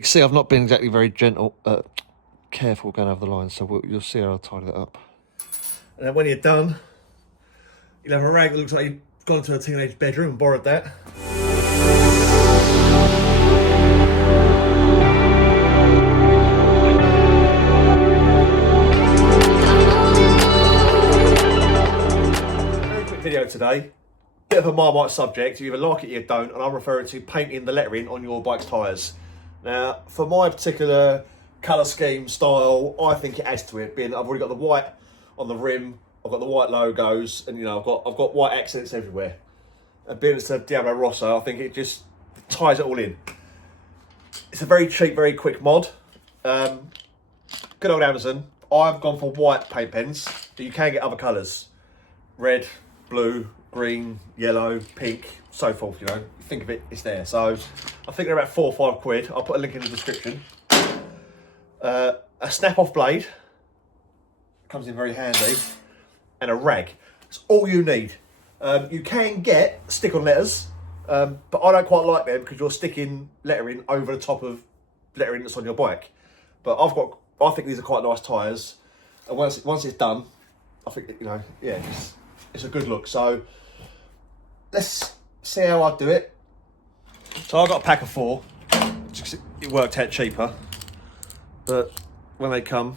You see, I've not been exactly very gentle, careful going over the line, so you'll see how I'll tidy that up. And then when you're done, you'll have a rag that looks like you've gone to a teenage bedroom and borrowed that. Very quick video today. Bit of a Marmite subject. You either like it or you don't, and I'm referring to painting the lettering on your bike's tyres. Now, for my particular colour scheme, style, I think it adds to it. Being I've already got the white on the rim, I've got the white logos, and you know I've got white accents everywhere. And being it's a Diablo Rosso, I think it just ties it all in. It's a very cheap, very quick mod. Good old Amazon. I've gone for white paint pens, but you can get other colours: red, blue, green, yellow, pink, so forth. You know, think of it, it's there. So I think they're about £4 or £5. I'll put a link in the description. A snap-off blade comes in very handy, and a rag. It's all you need. You can get stick-on letters, but I don't quite like them because you're sticking lettering over the top of lettering that's on your bike. But I think these are quite nice tyres, and once it's done, I think yeah, it's a good look. So let's see how I do it. So I got a pack of 4. It worked out cheaper, but when they come,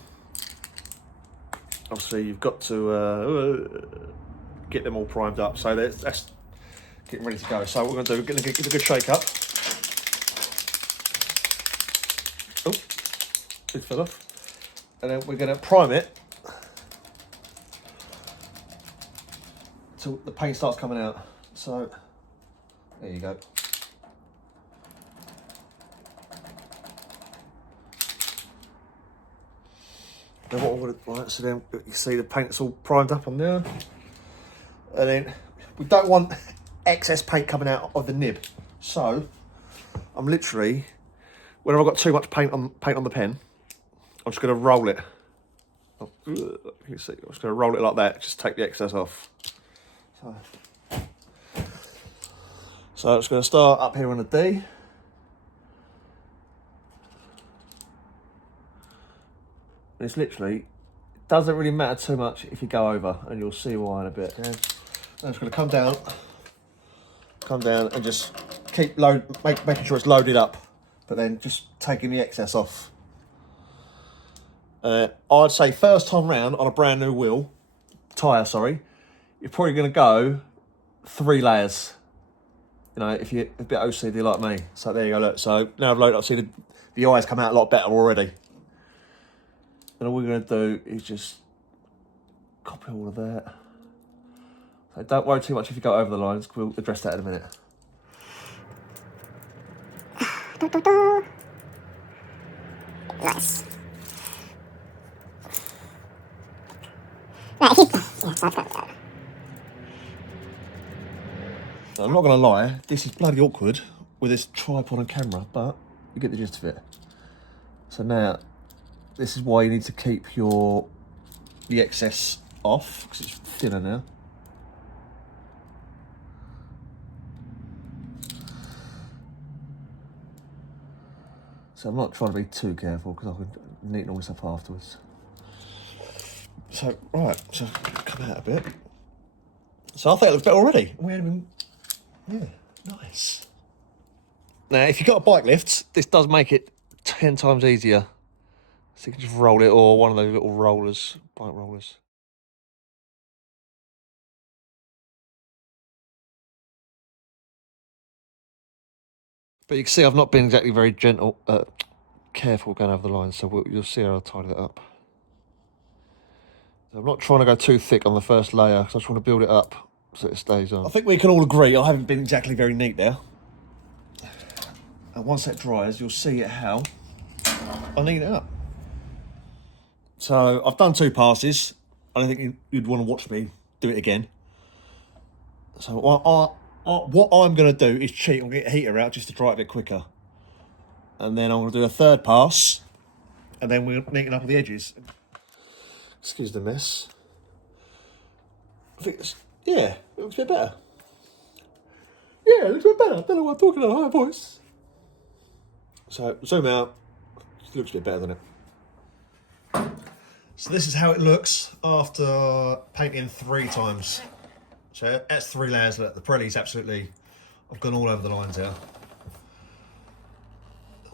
obviously you've got to get them all primed up. So that's getting ready to go. So what we're going to do, we're going to give it a good shake up. Oh, it fell off. And then we're going to prime it till the paint starts coming out. So there you go. Then what I'm going to, right, so then you can see the paint's all primed up on there. And then we don't want excess paint coming out of the nib. So I'm literally, whenever I've got too much paint on the pen, I'm just going to roll it. Oh, you can see, I'm just going to roll it like that, just take the excess off. So I'm just going to start up here on the D. It's literally, it doesn't really matter too much if you go over, and you'll see why in a bit. Okay? I'm just going to come down and just keep making sure it's loaded up, but then just taking the excess off. I'd say first time round on a brand new tyre, you're probably going to go 3 layers. You know, if you're a bit OCD like me. So there you go, look. So now I've loaded up, see the eyes come out a lot better already. And all we're going to do is just copy all of that. So don't worry too much if you go over the lines, we'll address that in a minute. Nice. Now, I'm not going to lie, this is bloody awkward with this tripod and camera, but you get the gist of it. So now, this is why you need to keep the excess off, because it's thinner now. So I'm not trying to be too careful because I could neaten all this up afterwards. So, right, so come out a bit. So I think it looks better already. We haven't even, yeah, nice. Now, if you've got a bike lift, this does make it 10 times easier. So you can just roll it, or one of those little rollers, bike rollers. But you can see I've not been exactly very gentle, careful going over the line, so you'll see how I'll tidy that up. So I'm not trying to go too thick on the first layer, because I just want to build it up so it stays on. I think we can all agree I haven't been exactly very neat there. And once that dries, you'll see how I neat it up. So I've done 2 passes. I don't think you'd want to watch me do it again. So what I'm going to do is cheat. I'm going to get a heater out just to dry it a bit quicker. And then I'm going to do a 3rd pass. And then we're neaten up the edges. Excuse the mess. I think yeah, it looks a bit better. Yeah, it looks a bit better. I don't know why I'm talking at a high voice. So zoom out, it looks a bit better than it. So this is how it looks after painting 3 times. So that's 3 layers. Look, the Pirelli's absolutely, I've gone all over the lines here.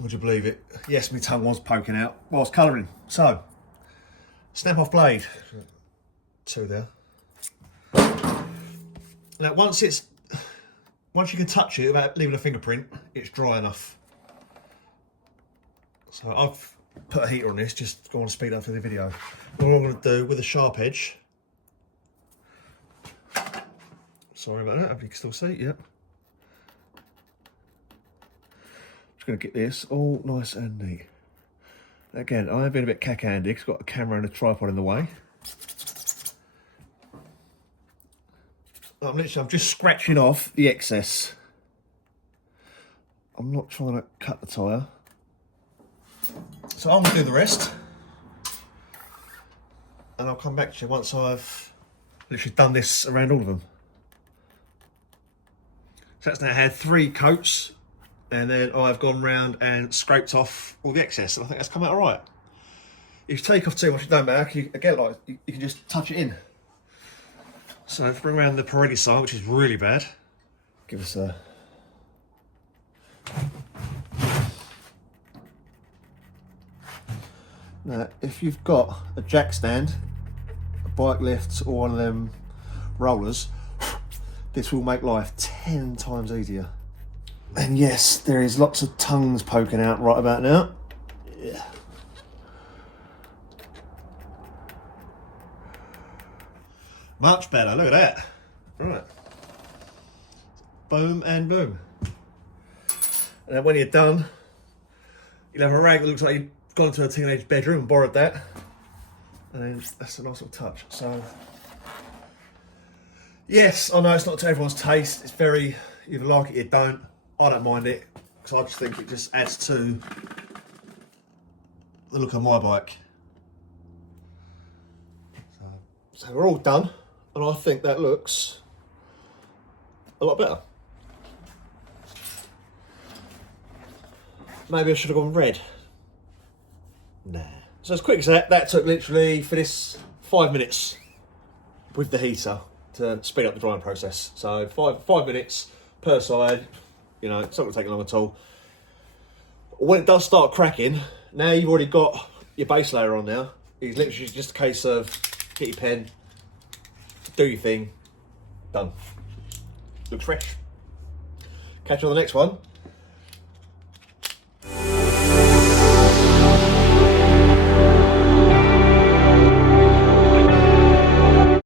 Would you believe it? Yes, my tongue was poking out whilst colouring. So, snap off blade. 2 there. Now once you can touch it without leaving a fingerprint, it's dry enough. So I've put a heater on this, just go on to speed up for the video. What I'm going to do with a sharp edge. Sorry about that, I hope you can still see it, yep. Just going to get this all nice and neat. Again, I have been a bit cack-handed because I've got a camera and a tripod in the way. I'm just scratching off the excess. I'm not trying to cut the tyre. So I'm going to do the rest. And I'll come back to you once I've literally done this around all of them. So that's now had 3 coats. And then I've gone round and scraped off all the excess. And I think that's come out all right. If you take off too much, it don't matter. You can just touch it in. So if we bring around the Pirelli side, which is really bad, give us a... Now, if you've got a jack stand, a bike lift, or one of them rollers, this will make life 10 times easier. And yes, there is lots of tongues poking out right about now. Yeah. Much better, look at that. Right. Boom and boom. And then when you're done, you'll have a rag that looks like you've gone to a teenage bedroom and borrowed that. And then that's a nice little touch. So, yes, I know it's not to everyone's taste. It's very, you either like it or you don't. I don't mind it, because I just think it just adds to the look of my bike. So we're all done. And I think that looks a lot better. Maybe I should have gone red. Nah. So as quick as that took literally for this 5 minutes with the heater to speed up the drying process. So five minutes per side, you know, it's not going to take long at all. When it does start cracking, now you've already got your base layer on now. It's literally just a case of get your pen, do your thing, done. Looks fresh. Catch you on the next one.